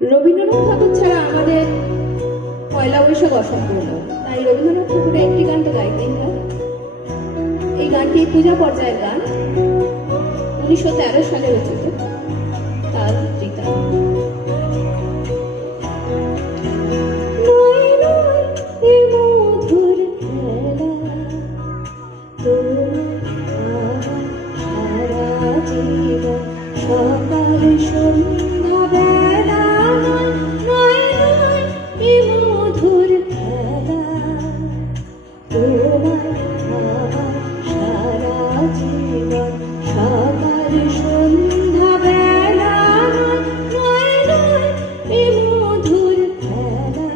রবীন্দ্রনাথ ঠাকুর ছাড়া আমাদের পয়লা বৈশাখ অসম্পূর্ণ, তাই রবীন্দ্রনাথ ঠাকুরের একটি গান তো গাইতেই হয়। এই গানটি পূজা পর্যায়ের গান, 1913 সালে রচিত। তার টিকা সকাল সন্ধ্যা বেলা নয় নয় এ মধুর খেলা তোমার আমার সারা জীবন। সকাল সন্ধ্যা বেলা নয় নয় এ মধুর খেলা।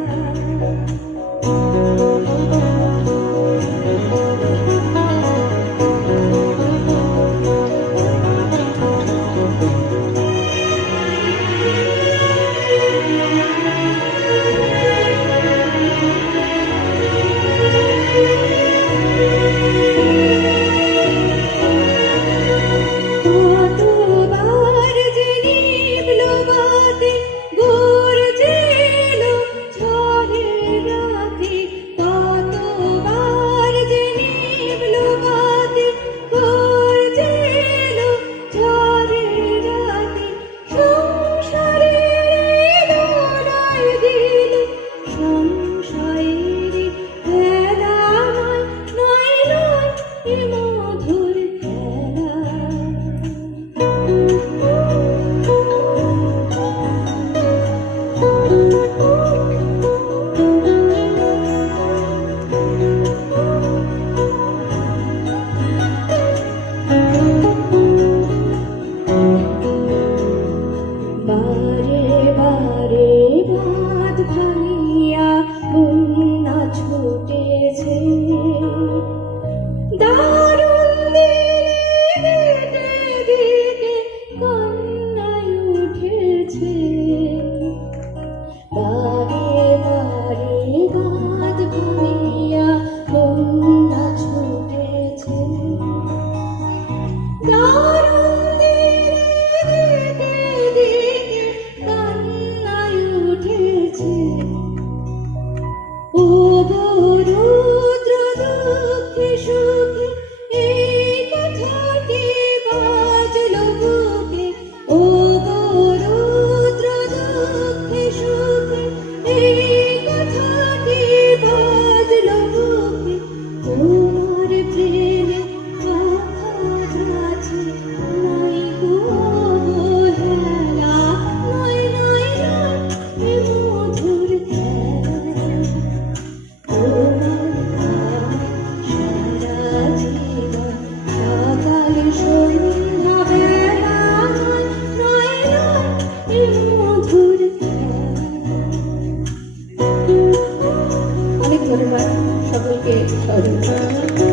বারে বারে বাঁধ ভাঙিয়া বন্যা ছুটেছে, দারুণ দিনে দিতে দিতে কান্নায় উঠেছে। বারে বারে বাঁধ ভাঙিয়া বন্যা ছুটেছে, দারুণ দিনে দিতে দিতে কান্নায় উঠেছে। ও রুদ্র দুঃখে সুখে এই কথাটি বাজলো বুকে। ও রুদ্র দুঃখে সুখে এই কথাটি বাজলো বুকে। তোমার প্রেমে আঘাত আছে নাই গো অবহেলা, নয় নয় নয় এ মধুর খেলা। তোমার সারা জীবন সকাল সন্ধ্যা বেলা নয় নয় এ মধুর খেলা। অনেক ধন্যবাদ সকলকে সহযোগিতা।